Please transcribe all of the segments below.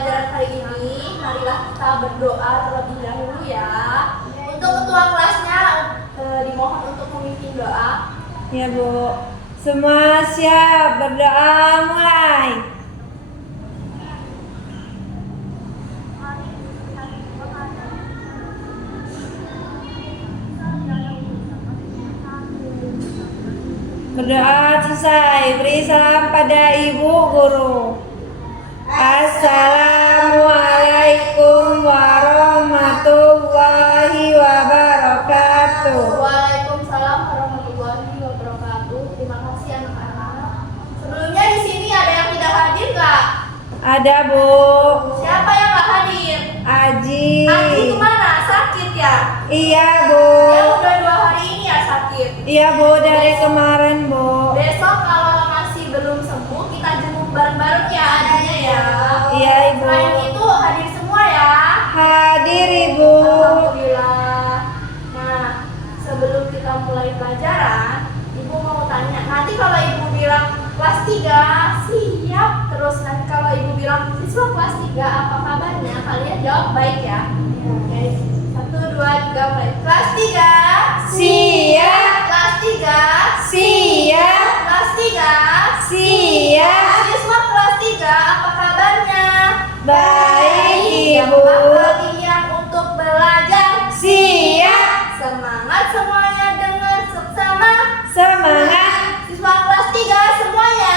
pelajaran kali ini, marilah kita berdoa terlebih dahulu ya. Untuk ketua kelasnya dimohon untuk memimpin doa. Ya Bu, semua siap, berdoa mulai. Berdoa selesai, beri salam pada Ibu Guru. Assalamualaikum warahmatullahi wabarakatuh. Waalaikumsalam warahmatullahi wabarakatuh. Terima kasih anak-anak. Sebelumnya di sini ada yang tidak hadir Kak? Ada Bu. Siapa yang nggak hadir? Aji. Aji kemana? Sakit ya? Iya Bu. Ya udah 2 hari ini ya sakit. Iya Bu, dari kemarin Bu. Besok kalau masih belum sembuh kita jenguk bareng-bareng ya Ajinya ya. Iya Ibu. Selain itu hadir semua ya. Hadir Ibu. Alhamdulillah. Nah, sebelum kita mulai pelajaran, Ibu mau tanya. Nanti kalau Ibu bilang kelas 3 siap, terus nanti kalau Ibu bilang siswa kelas 3 apa kabarnya, kalian jawab baik ya. Oke. 1, 2, 3 mulai. Kelas 3 Siap. Kelas 3 Siap. Kelas 3 Siap. Siswa kelas 3 apa kabarnya? Baik Ibu. Siapkah kalian untuk belajar? Siap. Semangat semuanya dengan sama. Semangat. Siswa kelas 3 semuanya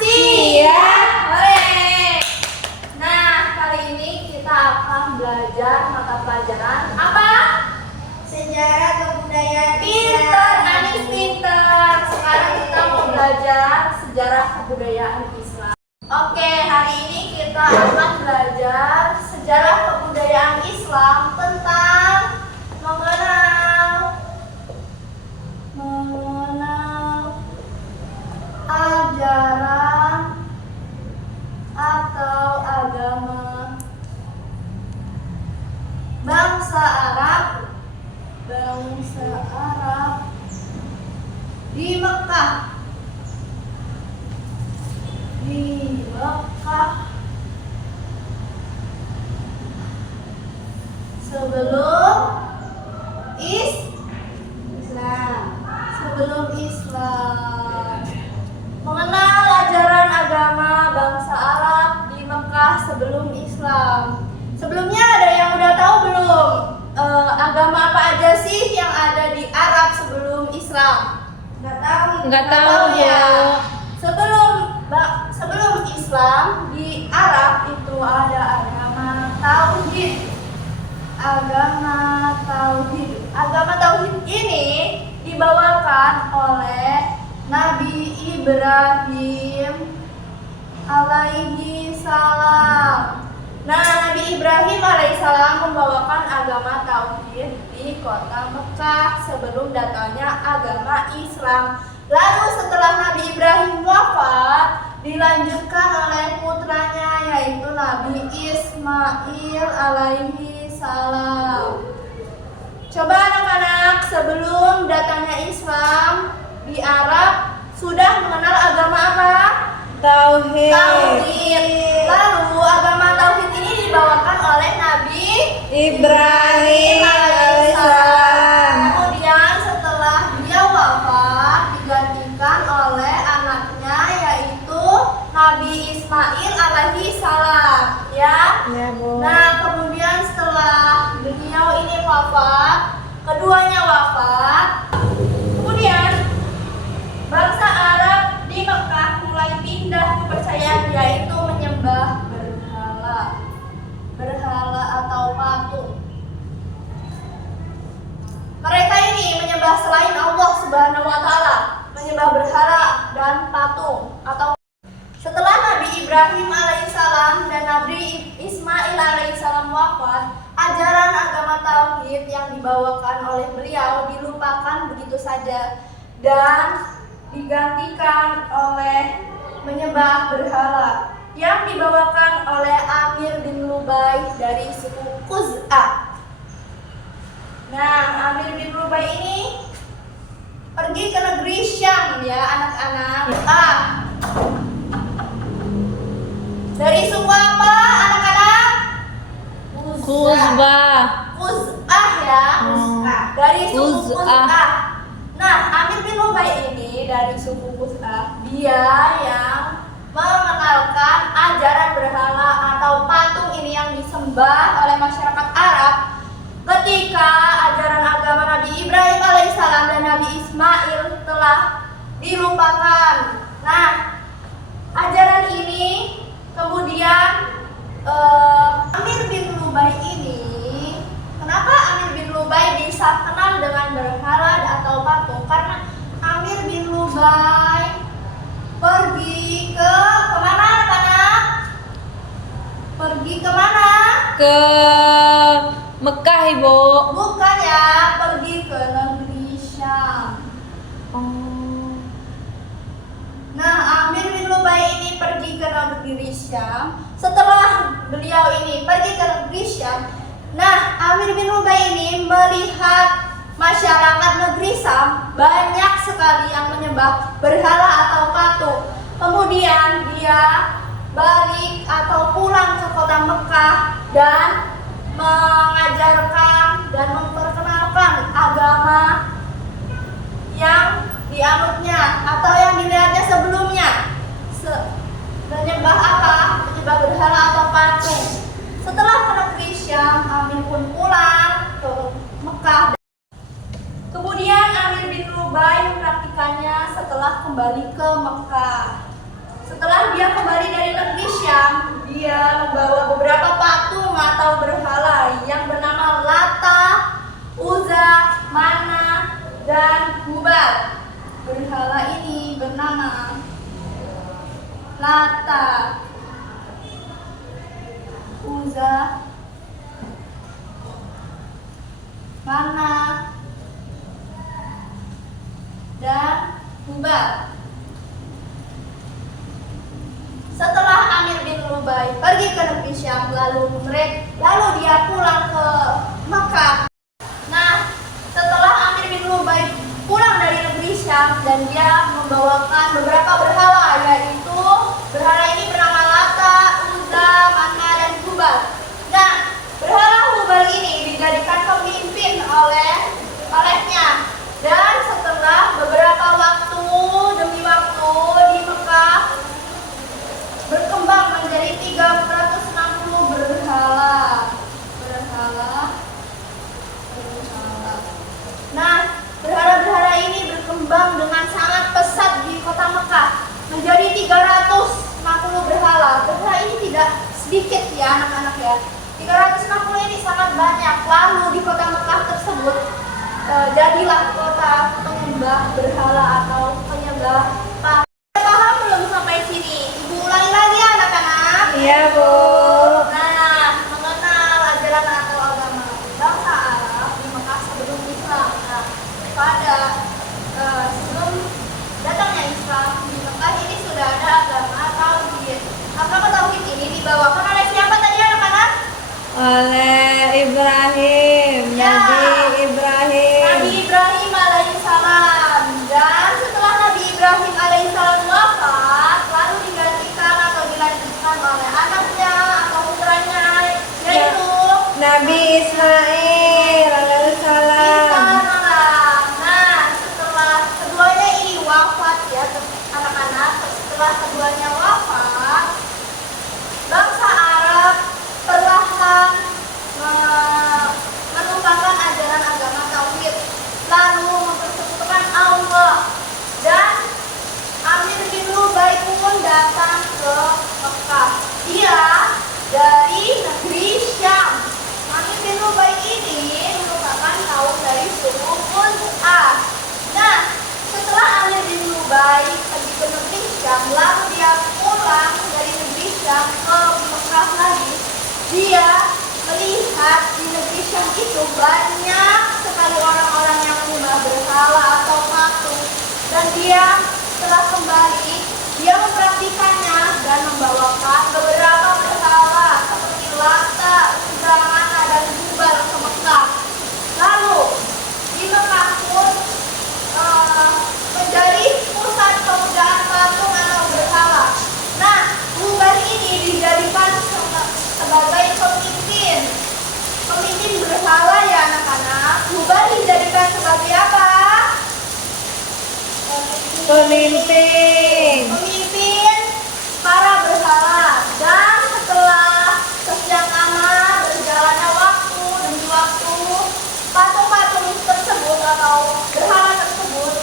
Siap. Hore. Nah, kali ini kita akan belajar mata pelajaran apa? Sejarah kebudayaan Pinter, Anis pinter. Sekarang kita mau belajar sejarah kebudayaan Islam. Oke, hari ini kita akan belajar sejarah kebudayaan Islam tentang mengenal ajaran atau agama bangsa Arab di Mekah. Sebelum Islam. Mengenal ajaran agama bangsa Arab di Mekah sebelum Islam. Sebelumnya ada yang udah tahu belum? Agama apa aja sih yang ada di Arab sebelum Islam? Nggak tahu ya. Bu. Sebelum Islam di Arab itu ada agama tauhid. Agama tauhid ini dibawakan oleh Nabi Ibrahim alaihi salam. Nah, Nabi Ibrahim alaihissalam membawakan agama tauhid di kota Mekah sebelum datangnya agama Islam. Lalu setelah Nabi Ibrahim wafat, dilanjutkan oleh putranya yaitu Nabi Ismail alaihi salam. Coba anak-anak, sebelum datangnya Islam di Arab sudah mengenal agama apa? Tauhid. Tauhid. Lalu agama tauhid ini dibawakan oleh Nabi Ibrahim alaihissalam. Kemudian setelah dia wafat digantikan oleh anaknya yaitu Nabi Ismail alaihi salam, ya. Ya Bu. Nah, kemudian setelah beliau ini wafat, keduanya wafat. Kemudian bangsa Arab di Mekah mulai pindah kepercayaan yaitu menyembah berhala atau patung. Mereka ini menyembah selain Allah Subhanahu wa taala, menyembah berhala dan patung atau setelah Nabi Ibrahim alaihissalam dan Nabi Ismail alaihissalam wafat, ajaran agama tauhid yang dibawakan oleh beliau dilupakan begitu saja dan digantikan oleh menyembah berhala yang dibawakan oleh Amir bin Lubai dari suku Khuz'ah. Nah, Amir bin Lubai ini pergi ke negeri Syam ya anak-anak. Dari suku apa anak-anak? dari suku Uz'ah. Uz'ah. Nah, Amir bin Lubai ini dari suku Uz'ah, dia yang mengenalkan ajaran berhala atau patung ini yang disembah oleh masyarakat Arab ketika ajaran agama Nabi Ibrahim alaihissalam dan Nabi Ismail telah dilupakan. Nah, ajaran ini kemudian Amir bin Lubai ini, kenapa Amir bin Lubai bisa kenal dengan berhala atau patung? Karena Amir bin Lubai pergi ke kemana anak-anak? Pergi kemana? Ke Mekah, Ibu. Bukan ya, pergi ke negeri Syam. Oh. Nah, Amir bin Lubai ini pergi ke negeri Syam. Setelah beliau ini pergi ke negeri Syam, nah, Amir bin Lubai ini melihat masyarakat negeri Syam banyak sekali yang menyembah berhala atau patung. Kemudian dia balik atau pulang ke kota Mekah dan mengajarkan dan memperkenalkan agama yang dianutnya atau yang dilihatnya sebelumnya. Menyembah apa? Menyembah berhala atau patung. Setelah ke negeri Syam, Amir pun pulang ke Mekah. Kemudian Amir bin Lubai mempraktikannya setelah kembali ke Mekah. Setelah dia kembali dari negeri Syam, dia membawa beberapa patung atau berhala yang bernama Lata, Uzza, Mana, dan Hubal. Berhala ini bernama Lata, Uzza, Mana, dan Hubal. Setelah Amir bin Lubai pergi ke negeri Syam, lalu dia pulang ke Mekah. Nah, setelah Amir bin Lubai pulang dari negeri Syam dan dia membawakan beberapa berhala, yaitu berhala ini bernama Lata, Uzza, Mana, dan Hubal. Nah, berhala Hubal ini dijadikan pemimpin olehnya. Dan setelah beberapa waktu demi waktu di Mekah berkembang menjadi 360 berhala. Nah, berhala-berhala ini berkembang dengan sangat pesat di kota Mekah menjadi 360 berhala. Berhala ini tidak sedikit ya anak-anak ya. 360 ini sangat banyak. Lalu di kota Mekah tersebut jadilah kota penyembah berhala atau penyembah patung. Paham belum sampai sini? Ibu ulangi lagi ya anak-anak. Iya, Bu. Nah, mengenal ajaran atau agama bangsa Arab di Mekah sebelum Islam. Nah, pada sebelum datangnya Islam di Mekah ini sudah ada agama Tauhid. Agama Tauhid ini dibawakan oleh siapa tadi anak-anak? Oleh Ibrahim, Ya. Nabi Ibrahim. Nabi Ibrahim alaihissalam. Dan setelah Nabi Ibrahim alaihissalam wafat, lalu digantikan atau dilanjutkan oleh anaknya atau putranya, yaitu Nabi Ismail alaihissalam. Nah, setelah keduanya ini wafat ya anak-anak, setelah keduanya wafat, bangsa Arab perlahan melupakan ajaran agama Tauhid, lalu mempersekutukan Allah. Dan Amir bin Lubai pun datang ke Mekah. Dia dari negeri Syam. Amir bin Lubai ini merupakan kaum dari suku Uz'ah. Nah, setelah Amir bin Lubai pergi ke negeri Syam, lalu dia pulang dari negeri Syam ke Mekah lagi. Dia melihat di negeri Syam itu banyak sekali orang-orang yang menyembah berhala atau patung. Dan dia setelah kembali, dia mempraktikannya dan membawakan beberapa berhala seperti Lata, Uzza, Mana, dan Hubal ke Mekah. Lalu di Mekah pun menjadi pusat pemujaan patung atau berhala. Nah, Hubal ini dijadikan sebagai pemimpin berhala ya anak-anak. Hubal dijadikan Pemimpin. Pemimpin para berhala. Dan setelah sekian lama berjalannya waktu demi waktu, patung-patung tersebut atau berhala tersebut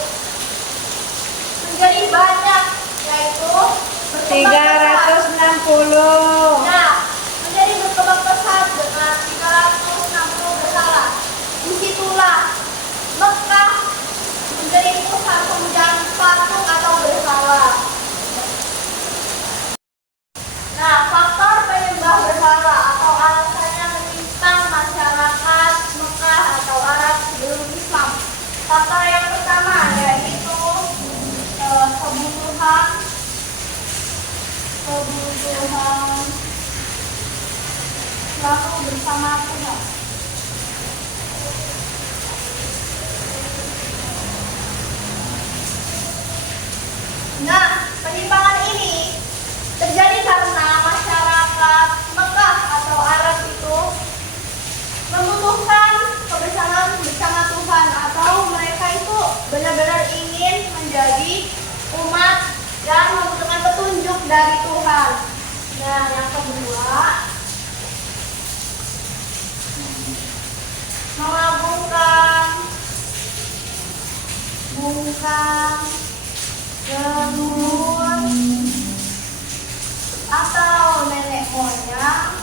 menjadi banyak, yaitu berkembang pesat. 360. Nah, menjadi berkembang pesat dengan 360 berhala. Disitulah Mekah menjadi pusat pemujaan patung atau berhala. Nah, faktor penyembah berhala atau alasannya menyimpang masyarakat Mekah atau Arab sebelum Islam. Faktor yang pertama yaitu kebutuhan selalu bersama Tuhan. Nah, penyimpangan ini terjadi karena masyarakat Mekah atau Arab itu membutuhkan kebersamaan bersama Tuhan, atau mereka itu benar-benar ingin menjadi umat dan membutuhkan petunjuk dari Tuhan. Nah, yang kedua, mengagungkan leluhur atau nenek moyang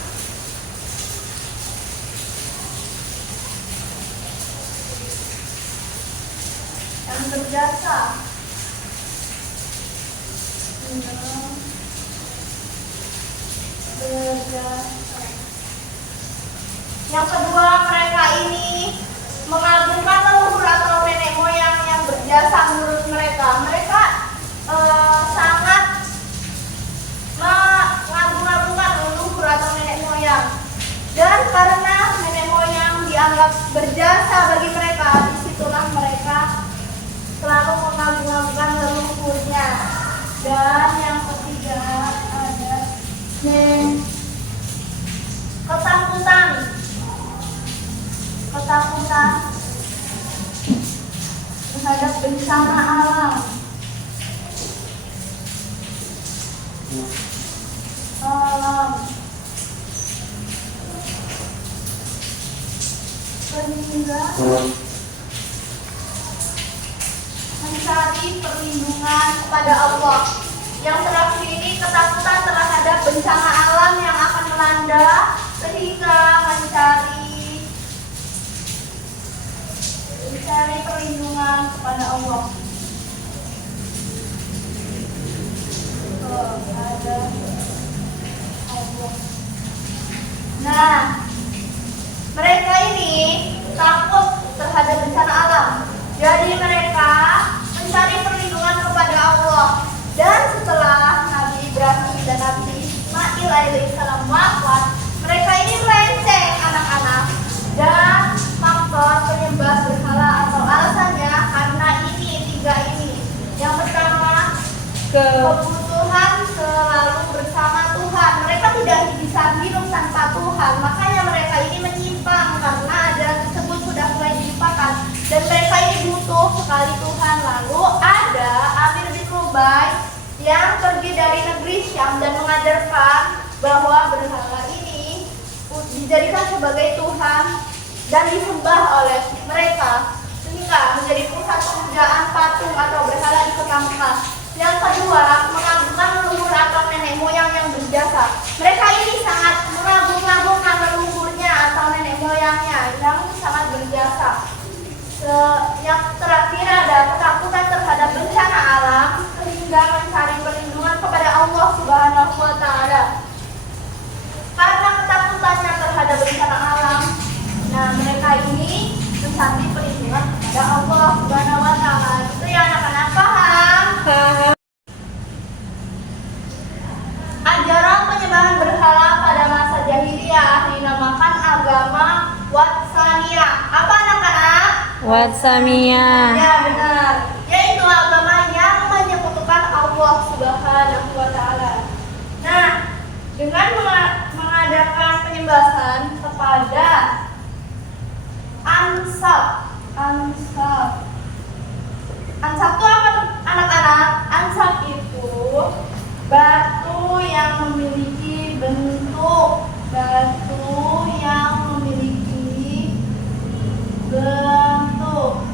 yang berjasa. Yang kedua, mereka ini mengagungkan leluhur atau nenek moyang yang berjasa. Menurut mereka, sangat mengagung-agungkan leluhur atau nenek moyang. Dan karena nenek moyang dianggap berjasa bagi mereka, disitulah mereka selalu mengagung-agungkan leluhurnya. Dan yang ketiga ada ketakutan terhadap bencana alam. Sehingga mencari perlindungan kepada Allah. Yang terakhir ini ketakutan terhadap bencana alam yang akan melanda, sehingga mencari perlindungan kepada Allah. Kepada Allah. Nah, mereka ini takut terhadap bencana alam. Jadi mereka mencari perlindungan kepada Allah. Dan setelah Nabi Ibrahim dan Nabi Ismail alaihissalam wafat, mereka ini melenceng anak-anak. Dan faktor penyembah berhala atau alasannya karena tiga ini. Yang pertama, kebutuhan selalu bersama Tuhan. Mereka tidak bisa hidup tanpa Tuhan. Makanya mereka ini menyimpang karena ajaran tersebut sudah mulai dilupakan. Dan mereka ini butuh sekali Tuhan. Lalu ada Amir bin Rubai yang pergi dari negeri Syam dan mengajarkan bahwa berhala ini dijadikan sebagai Tuhan dan disembah oleh mereka, sehingga menjadi pusat pemujaan patung atau berhala di kota Mekah. Yang kedua, mengagungkan leluhur atau nenek moyang yang berjasa. Mereka ini sangat mengagung-agungkan leluhurnya atau nenek moyangnya yang sangat berjasa. Yang terakhir ada ketakutan terhadap bencana alam, sehingga mencari perlindungan kepada Allah Subhanahu wa Ta'ala. Karena ketakutannya terhadap bencana alam, nah mereka ini mencari perlindungan kepada Allah Subhanahu wa Ta'ala. Itu ya anak-anak, paham? Paham. Ajaran penyembahan berhala pada masa jahiliyah dinamakan agama Watsaniyah. Apa anak-anak? Watsamiyah. Ya benar, yaitu agama yang menyekutukan Allah Subhanahu wa Ta'ala. Nah, dengan mengadakan penyembahan kepada Ansab itu apa? anak-anak, ansab itu batu yang memiliki bentuk, batu yang memiliki bentuk.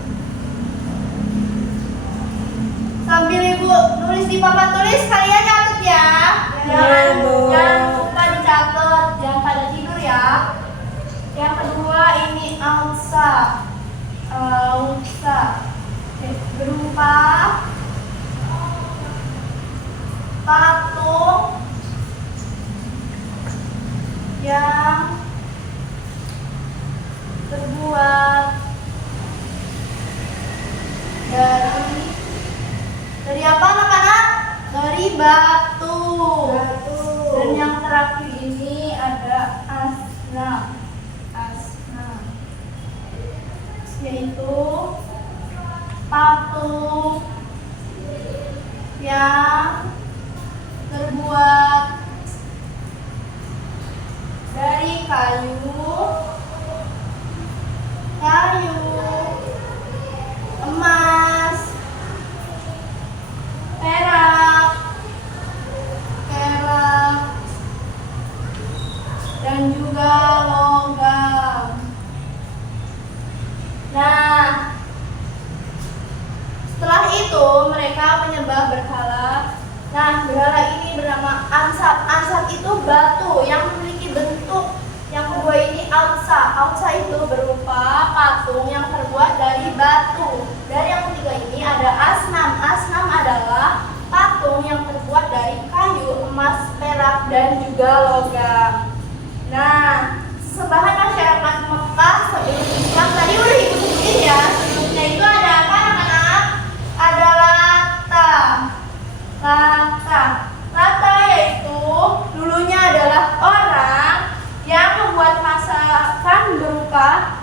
Sambil ibu nulis di papan tulis, kalian catat ya. Jangan lupa dicatat, jangan pada tidur ya. Yang kedua ini angsa, berupa patung yang terbuat dari apa anak-anak? Dari batu. Dan yang terakhir ini ada asnam, yaitu patung yang terbuat dari kayu, emas, perak, dan juga logam. Nah, setelah itu mereka menyembah berhala. Nah, berhala ini bernama ansab. Ansab itu batu yang memiliki bentuk. Yang kedua ini autsa. Autsa itu berupa patung yang terbuat dari batu. Dan yang ketiga ini ada asnam. Asnam adalah patung yang terbuat dari kayu, emas, perak, dan juga logam. Nah, sembahan masyarakat Mekah sebelum Islam tadi udah ibu sebutin ya. Sebelumnya itu ada apa anak-anak? Ada Lata. Lata yaitu dulunya adalah orang yang membuat masakan berupa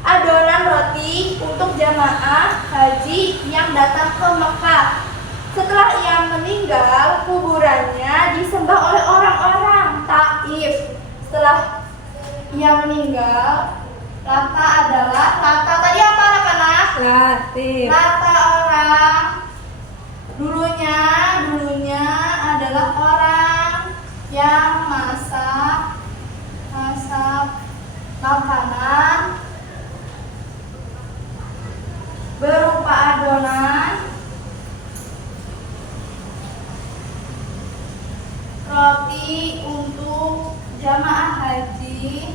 adonan roti untuk jamaah haji yang datang ke Mekah. Setelah ia meninggal, kuburannya disembah oleh orang-orang Taif. Setelah ia meninggal, Lata tadi apa anak-anak? Lata orang dulunya adalah orang yang masak makanan berupa adonan roti untuk jamaah haji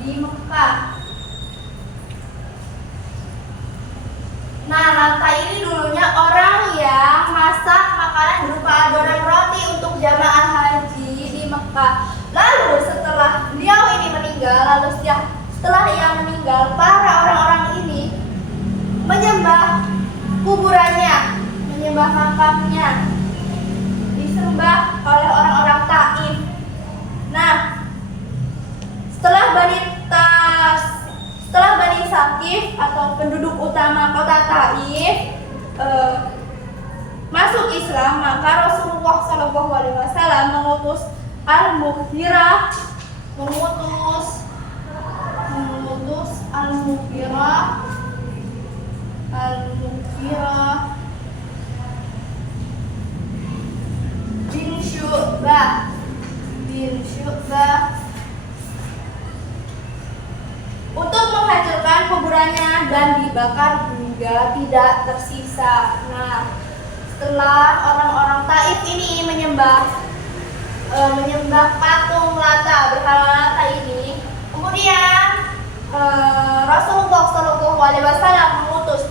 di Mekah. Nah, Lata ini dulunya orang yang masak makanan berupa adonan roti untuk jamaah haji di Mekah. Lalu setelah beliau ini meninggal, setelah ia meninggal, para orang-orang ini menyembah kuburannya, menyembah makamnya, disembah oleh orang-orang Taif. Nah, setelah Bani Sakif atau penduduk utama kota Taif masuk Islam, maka Rasulullah SAW mengutus Al-Mughirah bin Syu'bah untuk menghancurkan kuburannya dan dibakar hingga tidak tersisa. Nah, setelah orang-orang Taif ini menyembah patung Lata, berhala Lata ini, kemudian Rasulullah SAW mengutus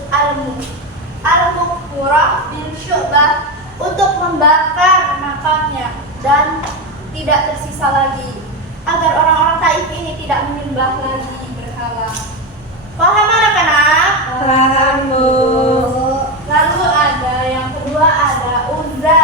Al-Mughirah bin Syu'bah untuk membakar makamnya dan tidak tersisa lagi, agar orang-orang Taif ini tidak menyembah lagi berhala. Paham anak-anak? Paham, Bu. Lalu ada yang kedua, ada Uzza.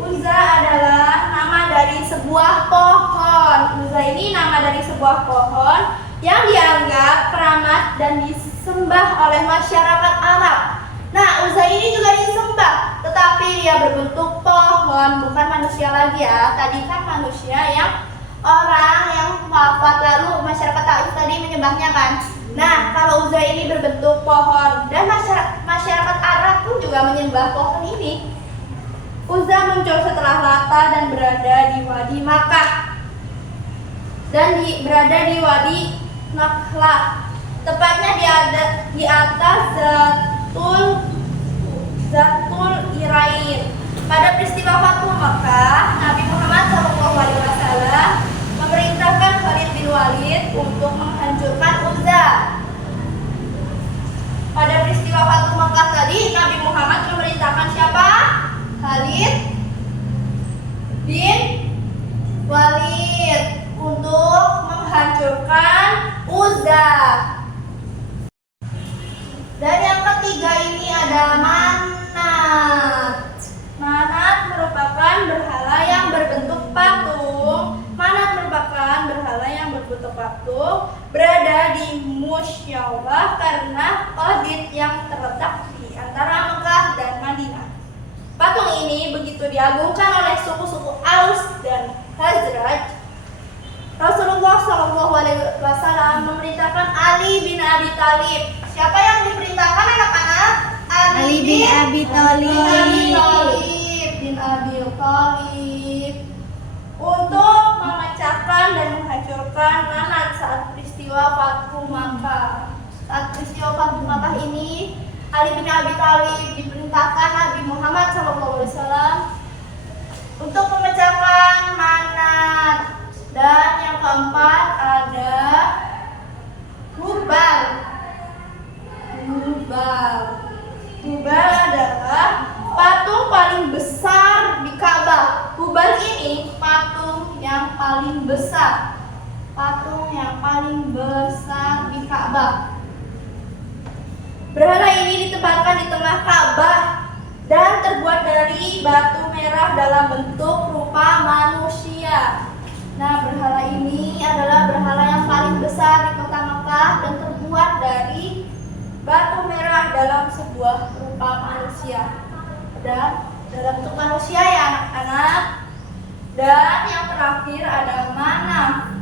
Uzza adalah nama dari sebuah pohon. Uzza ini nama dari sebuah pohon yang dianggap keramat dan disembah oleh masyarakat Arab. Nah, Uzza ini juga disembah, tetapi dia berbentuk pohon, bukan manusia lagi ya. Tadi kan manusia yang orang yang wafat lalu masyarakat Taif tadi menyembahnya kan. Nah, kalau Uzza ini berbentuk pohon dan masyarakat Arab pun juga menyembah pohon ini. Uzza muncul setelah Lata dan berada di Wadi Makkah dan berada di Wadi Nakhlah, tepatnya di atas Zatul Irain. Pada peristiwa Fathu Makkah, Nabi Muhammad SAW memerintahkan Khalid bin Walid untuk menghancurkan Uzza. Pada peristiwa Fathu Makkah tadi, Nabi Muhammad memerintahkan siapa? Khalid bin Walid untuk menghancurkan Uzza. Dan yang ketiga ini ada Manat. Manat merupakan berhala yang berbentuk patung. Manat merupakan berhala yang berbentuk patung, berada di Musyawah karena Qadid yang terletak di antara Mekah dan Madinah. Patung ini begitu diagungkan oleh suku-suku Aus dan Khazraj. Rasulullah SAW memerintahkan Ali bin Abi Thalib. Siapa yang diperintahkan anak-anak? Ali bin Abi Thalib. Bin Abi Thalib untuk memecahkan dan menghancurkan Manat saat peristiwa Fathu Makkah. Saat peristiwa Fathu Makkah ini, Ali bin Abi Thalib diperintahkan Nabi Muhammad SAW untuk memecahkan Manat. Dan yang keempat ada Hubal. Hubal adalah patung paling besar di Ka'bah. Hubal ini patung yang paling besar. Patung yang paling besar di Ka'bah. Berhala ini ditempatkan di tengah Ka'bah dan terbuat dari batu merah dalam bentuk rupa manusia. Nah, berhala ini adalah berhala yang paling besar di kota Makkah dan terbuat dari batu merah dalam sebuah rupa manusia. Dan dalam bentuk manusia ya anak-anak. Dan yang terakhir ada Manaf.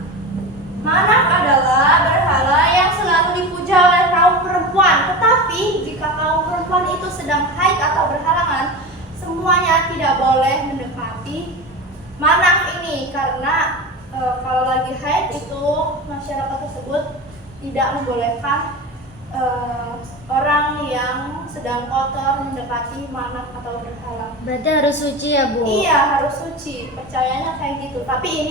Manaf adalah berhala yang selalu dipuja oleh kaum perempuan. Tetapi jika kaum perempuan itu sedang haid atau berhalangan, semuanya tidak boleh mendekati Manaf ini karena kalau lagi haid itu masyarakat tersebut tidak membolehkan orang yang sedang kotor mendekati Manaf atau berhala. Berarti harus suci ya, Bu? Iya, harus suci. Percayanya kayak gitu. Tapi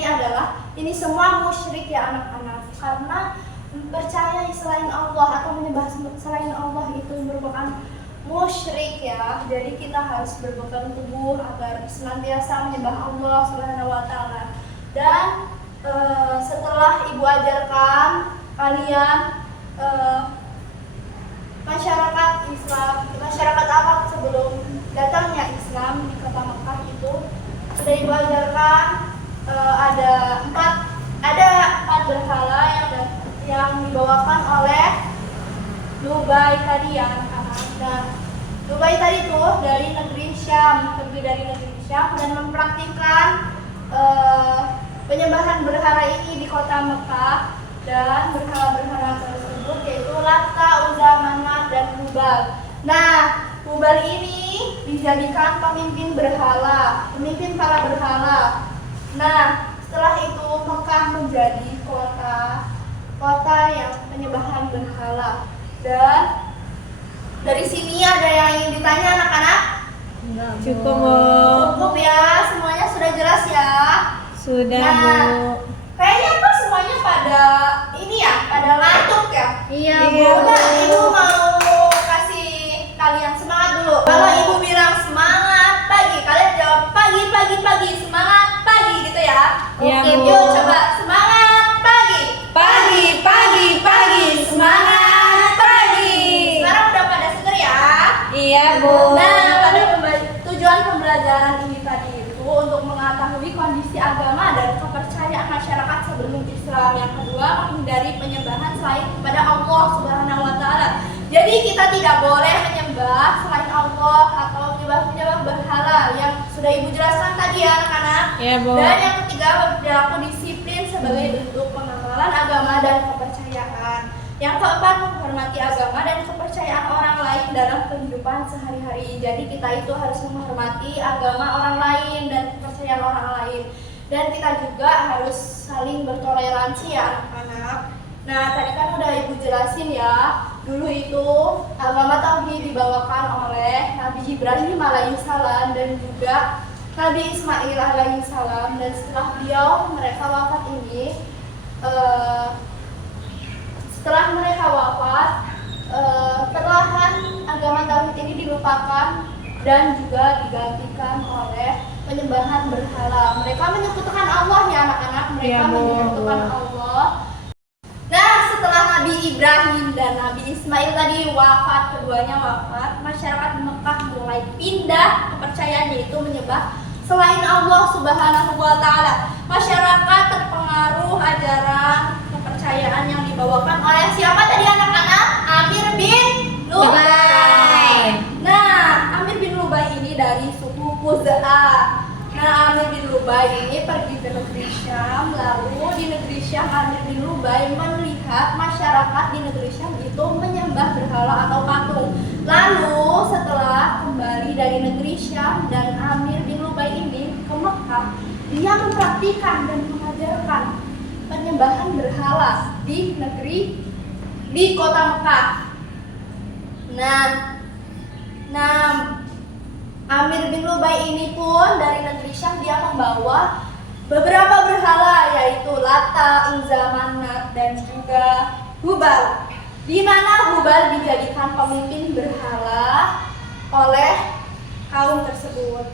ini semua musyrik ya anak-anak. Karena percaya selain Allah atau menyembah selain Allah itu merupakan musyrik ya. Jadi kita harus berpegang teguh agar senantiasa menyembah Allah Subhanahu wa taala. Dan setelah Ibu ajarkan kalian masyarakat Islam, masyarakat Arab sebelum datangnya Islam di kota Makkah itu sudah Ibu ajarkan ada empat berhala yang dibawakan oleh Dubai tadi ya anak-anak. Nah, Dubai tadi itu dari negeri Syam, pergi dari negeri Syam dan mempraktikkan penyembahan berhala ini di kota Mekah. Dan berhala-berhala tersebut yaitu Lata, Uzza, Manat, dan Hubal. Nah, Hubal ini dijadikan pemimpin berhala, pemimpin para berhala. Nah, setelah itu Mekah menjadi kota yang penyembahan berhala. Dan dari sini ada yang ingin ditanya anak-anak? Cukup, Bu. Cukup ya, semuanya sudah jelas ya? Sudah, Nah, Bu. kayaknya kok semuanya pada ngantuk ya? Iya, Bu. Iya, Udah, Ibu mau kasih kalian semangat dulu. Kalau Ibu bilang semangat pagi, kalian jawab pagi, semangat pagi gitu ya. Iya, Oke, Bu. yuk coba semangat pagi. Pagi, semangat pagi. Sekarang udah pada seger ya? Iya, Bu. Nah, pada tujuan pembelajaran ini tadi itu untuk mengetahui kondisi agama dan kepercayaan masyarakat sebelum Islam. Yang kedua, menghindari penyembahan selain kepada Allah Subhanahu wa taala. Jadi kita tidak boleh menyembah selain Allah atau menyembah berhala yang sudah Ibu jelaskan tadi ya anak-anak. Iya, Bu. Dan yang ketiga, berlaku disiplin sebagai bentuk pengamalan agama dan kepercayaan. Yang keempat, menghormati agama dan kepercayaan orang lain dalam kehidupan sehari-hari. Jadi kita itu harus menghormati agama orang lain dan kepercayaan orang lain. Dan kita juga harus saling bertoleransi ya anak-anak. Nah tadi kan udah ibu jelasin ya, dulu itu agama tauhid dibawakan oleh Nabi Ibrahim alaihissalam dan juga Nabi Ismail alaihissalam. Dan setelah mereka wafat ini, perlahan agama tauhid ini dilupakan dan juga digantikan oleh penyembahan berhala. Mereka menyekutukan Allah ya anak-anak, mereka menyekutukan Allah. Nah, setelah Nabi Ibrahim dan Nabi Ismail tadi wafat, keduanya wafat, masyarakat Mekah mulai pindah kepercayaannya itu menyembah selain Allah Subhanahu wa taala. Masyarakat terpengaruh ajaran kepercayaan yang dibawakan oleh siapa tadi anak-anak? Amir bin Lubai. Nah, Amir bin Lubai ini dari suku Khuza'ah. Nah, Amir bin Lubai ini pergi ke negeri Syam, lalu di negeri Syam Amir bin Lubai melihat masyarakat di negeri Syam itu menyembah berhala atau patung. Lalu setelah kembali dari negeri Syam dan Amir bin Lubai ini ke Mekah, dia mempraktikkan dan mengajarkan penyembahan berhala di kota Mekah. Nah, Amir bin Lubai ini pun dari negeri Syam dia membawa beberapa berhala, yaitu Lata, Uzza, Manat, dan juga Hubal. Di mana Hubal dijadikan pemimpin berhala oleh kaum tersebut.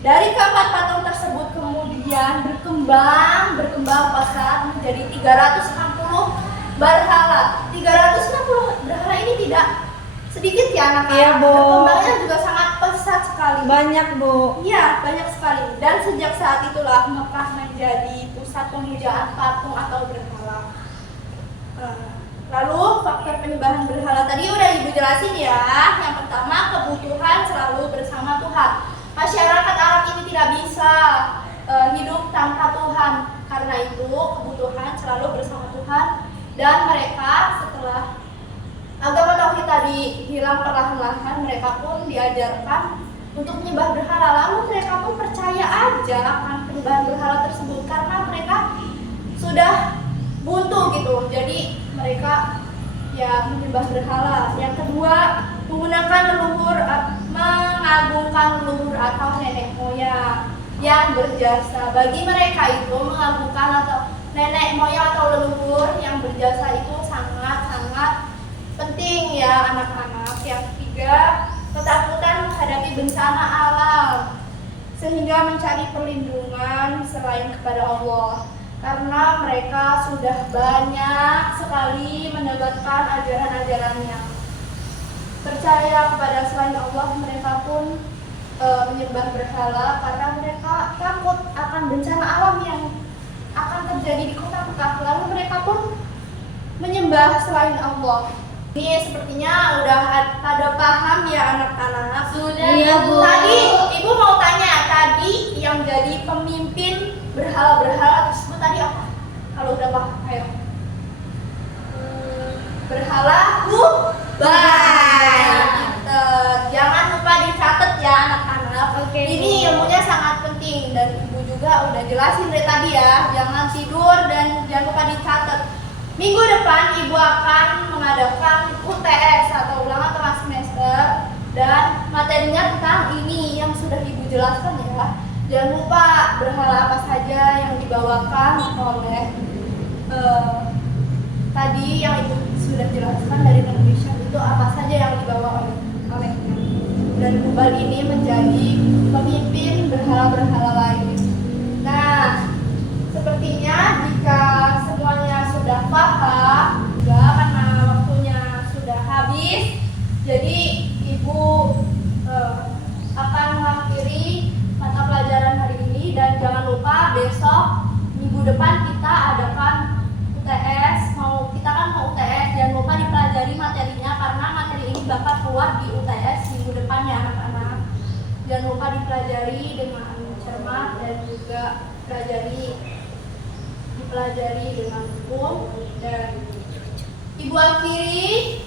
Dari keempat patung tersebut kemudian berkembang pesat menjadi 360 berhala. 360 berhala ini tidak sedikit ya anak-anak. Iya, Bu. Berkembangnya juga sangat pesat sekali. Banyak, Bu. Iya, banyak sekali. Dan sejak saat itulah Mekah menjadi pusat pemujaan patung atau berhala. Lalu faktor penyembahan berhala tadi udah ibu jelasin ya. Yang pertama, kebutuhan selalu bersama Tuhan. Masyarakat Arab ini tidak bisa hidup tanpa Tuhan. Karena itu kebutuhan selalu bersama Tuhan. Dan mereka setelah agama tauhid tadi hilang perlahan-lahan, mereka pun diajarkan untuk menyembah berhala. Lalu mereka pun percaya aja akan penyembahan berhala tersebut karena mereka sudah buntu gitu. Jadi mereka ya menyembah berhala. Yang kedua, menggunakan mengagungkan leluhur atau nenek moyang yang berjasa. Bagi mereka itu mengagungkan atau nenek moyang atau leluhur yang berjasa itu sangat-sangat penting ya anak-anak. Yang ketiga, ketakutan menghadapi bencana alam sehingga mencari perlindungan selain kepada Allah, karena mereka sudah banyak sekali menebarkan ajaran-ajarannya. Percaya kepada selain Allah, mereka pun menyembah berhala karena mereka takut akan bencana alam yang akan terjadi di kota Mekah. Lalu mereka pun menyembah selain Allah. Ini sepertinya udah pada paham ya anak-anak. Sudah. Iya, Bu. Tadi ibu mau tanya, tadi yang jadi pemimpin berhala-berhala tersebut tadi apa? Kalau udah paham, ayo. Berhala Hubal. Jangan lupa dicatat ya anak-anak. Oke, Ini Bu. ilmunya sangat penting dan ibu juga udah jelasin dari tadi ya. Jangan tidur dan jangan lupa dicatat. Minggu depan ibu akan mengadakan UTS atau ulangan tengah semester dan materinya tentang ini yang sudah ibu jelaskan ya. Jangan lupa berhala apa saja yang dibawakan oleh tadi yang ibu sudah jelaskan dari negeri Syam itu apa saja yang dibawa olehnya. Dan Hubal ini menjadi pemimpin berhala-berhala lain. Nah, sepertinya jika semuanya sudah paham, juga karena waktunya sudah habis, jadi ibu akan mengakhiri mata pelajaran hari ini. Dan jangan lupa besok minggu depan kita adakan UTS. Kita kan mau UTS, jangan lupa dipelajari materinya karena materi ini bakal keluar di UTS minggu depan ya anak-anak. Jangan lupa dipelajari dengan cermat dan juga dipelajari pelajari dengan hukum. Dan Ibu akhiri,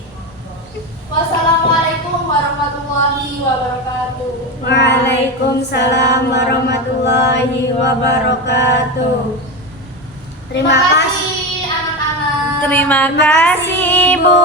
wassalamualaikum warahmatullahi wabarakatuh. Waalaikumsalam warahmatullahi wabarakatuh. Terima kasih anak-anak. Terima kasih, Ibu.